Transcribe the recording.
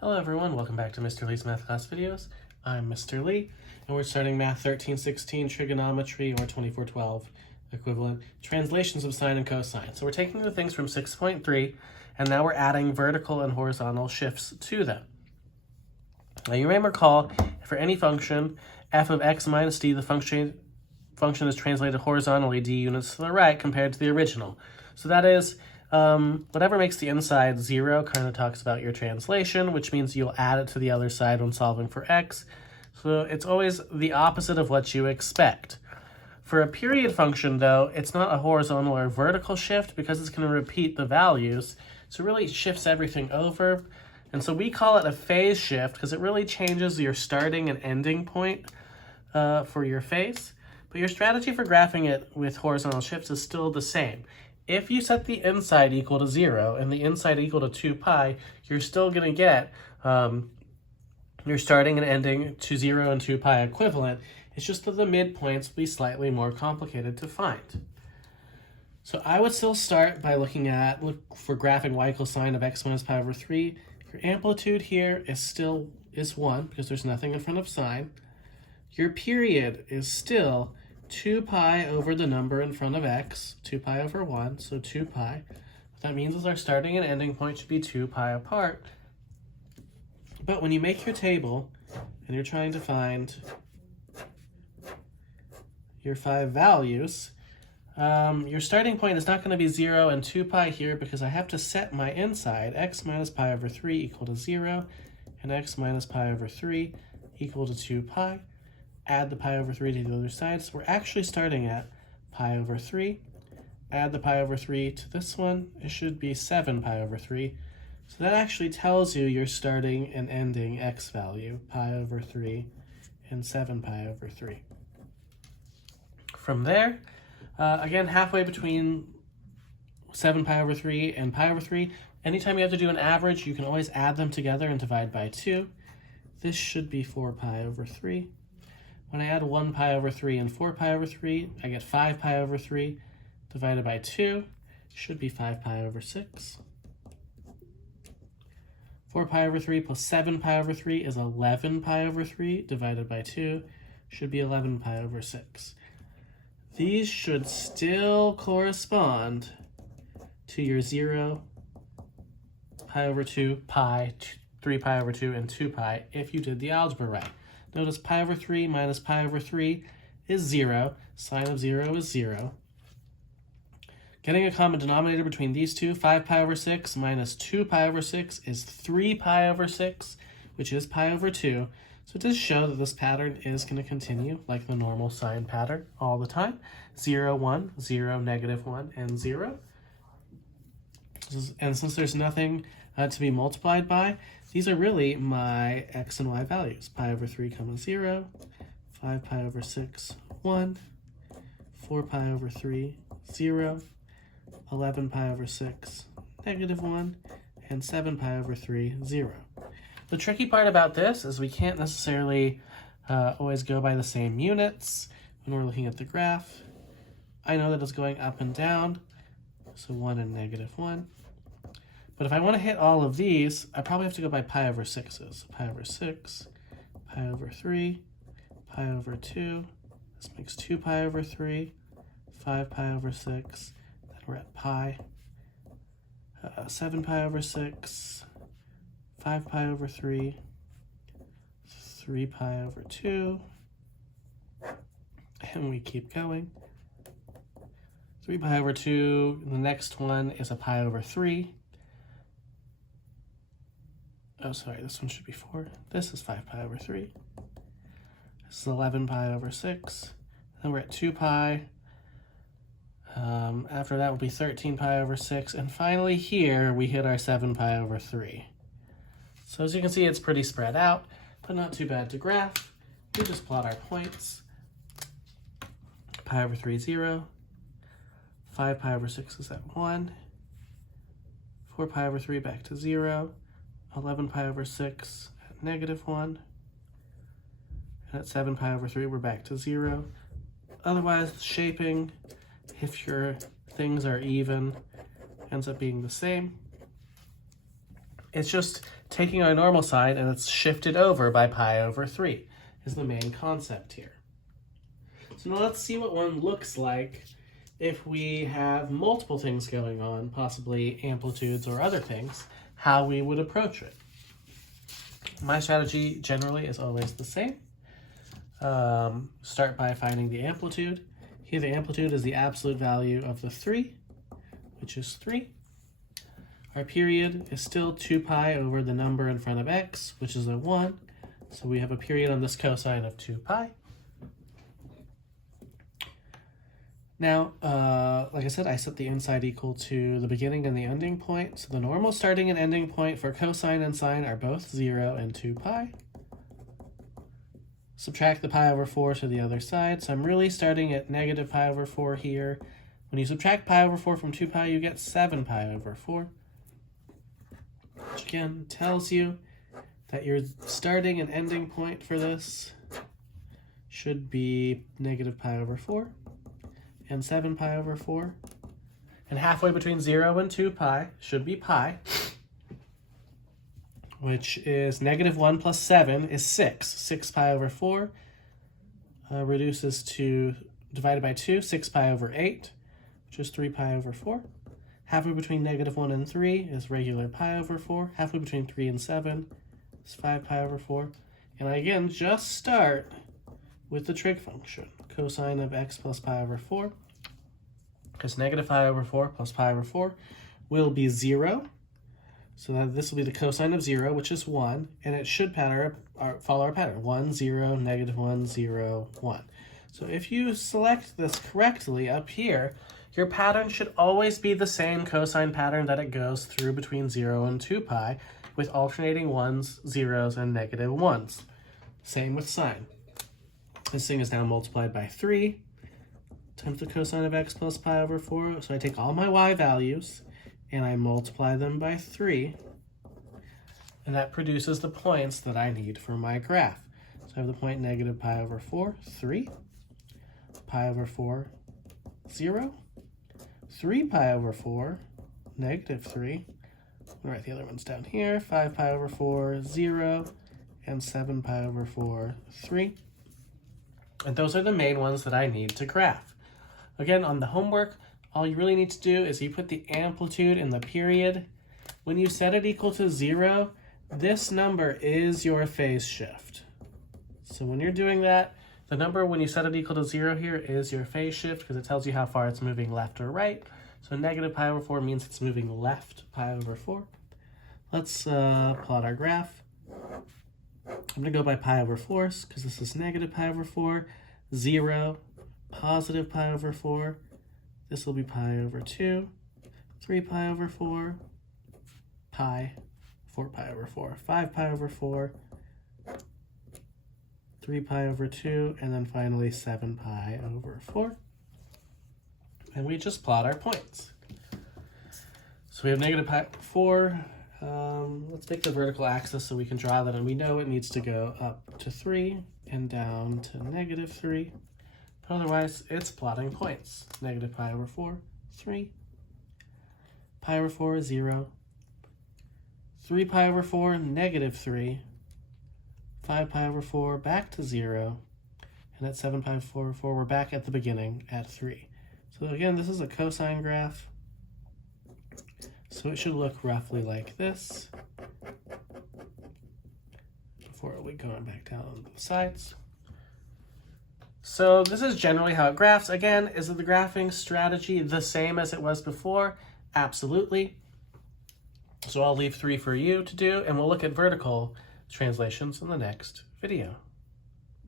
Hello everyone, welcome back to Mr. Lee's Math Class Videos. I'm Mr. Lee, and we're starting Math 1316, Trigonometry, or 2412 equivalent, translations of sine and cosine. So we're taking the things from 6.3, and now we're adding vertical and horizontal shifts to them. Now you may recall, for any function, f of x minus d, the function is translated horizontally d units to the right compared to the original. So that is, whatever makes the inside 0 kind of talks about your translation, which means you'll add it to the other side when solving for x. So it's always the opposite of what you expect. For a period function, though, it's not a horizontal or vertical shift because it's going to repeat the values. So it really shifts everything over. And so we call it a phase shift because it really changes your starting and ending point for your phase. But your strategy for graphing it with horizontal shifts is still the same. If you set the inside equal to 0 and the inside equal to 2 pi, you're still going to get your starting and ending to 0 and 2 pi equivalent. It's just that the midpoints will be slightly more complicated to find. So I would still start by look for graphing y equals sine of x minus pi over 3. Your amplitude here is 1 because there's nothing in front of sine. Your period is still 2 pi over the number in front of x, 2 pi over 1, so 2 pi. What that means is our starting and ending point should be 2 pi apart. But when you make your table and you're trying to find your 5 values, your starting point is not going to be 0 and 2 pi here because I have to set my inside, x minus pi over 3 equal to 0, and x minus pi over 3 equal to 2 pi. Add the pi over 3 to the other side. So we're actually starting at pi over 3. Add the pi over 3 to this one. It should be 7 pi over 3. So that actually tells you your starting and ending x value, pi over 3 and 7 pi over 3. From there, again, halfway between 7 pi over 3 and pi over 3, anytime you have to do an average, you can always add them together and divide by 2. This should be 4 pi over 3. When I add 1 pi over 3 and 4 pi over 3, I get 5 pi over 3 divided by 2, should be 5 pi over 6. 4 pi over 3 plus 7 pi over 3 is 11 pi over 3 divided by 2, should be 11 pi over 6. These should still correspond to your 0, pi over 2, pi, 3 pi over 2, and 2 pi if you did the algebra right. Notice pi over 3 minus pi over 3 is 0. Sine of 0 is 0. Getting a common denominator between these two, 5 pi over 6 minus 2 pi over 6 is 3 pi over 6, which is pi over 2. So it does show that this pattern is going to continue like the normal sine pattern all the time. 0, 1, 0, negative 1, and 0. And since there's nothing to be multiplied by, these are really my x and y values. Pi over 3, 0, 5 pi over 6, 1, 4 pi over 3, 0, 11 pi over 6, negative 1, and 7 pi over 3, 0. The tricky part about this is we can't necessarily always go by the same units when we're looking at the graph. I know that it's going up and down, so 1 and negative 1. But if I want to hit all of these, I probably have to go by pi over 6's. Pi over 6, pi over 3, pi over 2. This makes 2 pi over 3, 5 pi over 6. Then we're at pi. 7 pi over 6, 5 pi over 3, 3 pi over 2. And we keep going. 3 pi over 2. The next one is a pi over 3. Oh, sorry, this one should be 4. This is 5 pi over 3. This is 11 pi over 6. Then we're at 2 pi. After that will be 13 pi over 6. And finally here, we hit our 7 pi over 3. So as you can see, it's pretty spread out, but not too bad to graph. We just plot our points. Pi over 3, 0. 5 pi over 6 is at 1. 4 pi over 3 back to 0. 11 pi over 6 at negative 1. And at 7 pi over 3, we're back to 0. Otherwise, shaping, if your things are even, ends up being the same. It's just taking our normal sine and it's shifted over by pi over 3 is the main concept here. So now let's see what one looks like if we have multiple things going on, possibly amplitudes or other things, how we would approach it. My strategy generally is always the same. Start by finding the amplitude. Here the amplitude is the absolute value of the 3, which is 3. Our period is still 2 pi over the number in front of x, which is a 1. So we have a period on this cosine of 2 pi. Now, like I said, I set the inside equal to the beginning and the ending point. So the normal starting and ending point for cosine and sine are both 0 and 2 pi. Subtract the pi over 4 to the other side. So I'm really starting at negative pi over 4 here. When you subtract pi over 4 from 2 pi, you get 7 pi over 4. Which again tells you that your starting and ending point for this should be negative pi over 4 and 7 pi over 4. And halfway between 0 and 2 pi should be pi, which is negative 1 plus 7 is 6. 6 pi over 4 reduces to, divided by 2, 6 pi over 8, which is 3 pi over 4. Halfway between negative 1 and 3 is regular pi over 4. Halfway between 3 and 7 is 5 pi over 4. And I again just start with the trig function, cosine of x plus pi over 4, because negative pi over 4 plus pi over 4 will be 0. So that this will be the cosine of 0, which is 1, and it should follow our pattern, 1, 0, negative 1, 0, 1. So if you select this correctly up here, your pattern should always be the same cosine pattern that it goes through between 0 and 2 pi, with alternating 1s, 0s, and negative 1s. Same with sine. This thing is now multiplied by 3 times the cosine of x plus pi over 4. So I take all my y values and I multiply them by 3. And that produces the points that I need for my graph. So I have the point negative pi over 4, 3, pi over 4, 0, 3 pi over 4, negative 3. I'll write the other ones down here. 5 pi over 4, 0, and 7 pi over 4, 3. And those are the main ones that I need to graph. Again, on the homework, all you really need to do is you put the amplitude in the period. When you set it equal to 0, this number is your phase shift. So when you're doing that, the number when you set it equal to 0 here is your phase shift because it tells you how far it's moving left or right. So negative pi over 4 means it's moving left pi over 4. Let's plot our graph. I'm going to go by pi over 4s because this is negative pi over 4, 0, positive pi over 4. This will be pi over 2, 3 pi over 4, pi, 4 pi over 4, 5 pi over 4, 3 pi over 2, and then finally 7 pi over 4. And we just plot our points. So we have negative pi over 4. Let's make the vertical axis so we can draw that, and we know it needs to go up to 3 and down to negative 3. But otherwise, it's plotting points. Negative pi over 4, 3. Pi over 4, 0. 3 pi over 4, negative 3. 5 pi over 4, back to 0. And at 7 pi over 4, we're back at the beginning at 3. So again, this is a cosine graph. So it should look roughly like this. Before we go back down on the sides. So this is generally how it graphs. Again, is the graphing strategy the same as it was before? Absolutely. So I'll leave 3 for you to do, and we'll look at vertical translations in the next video.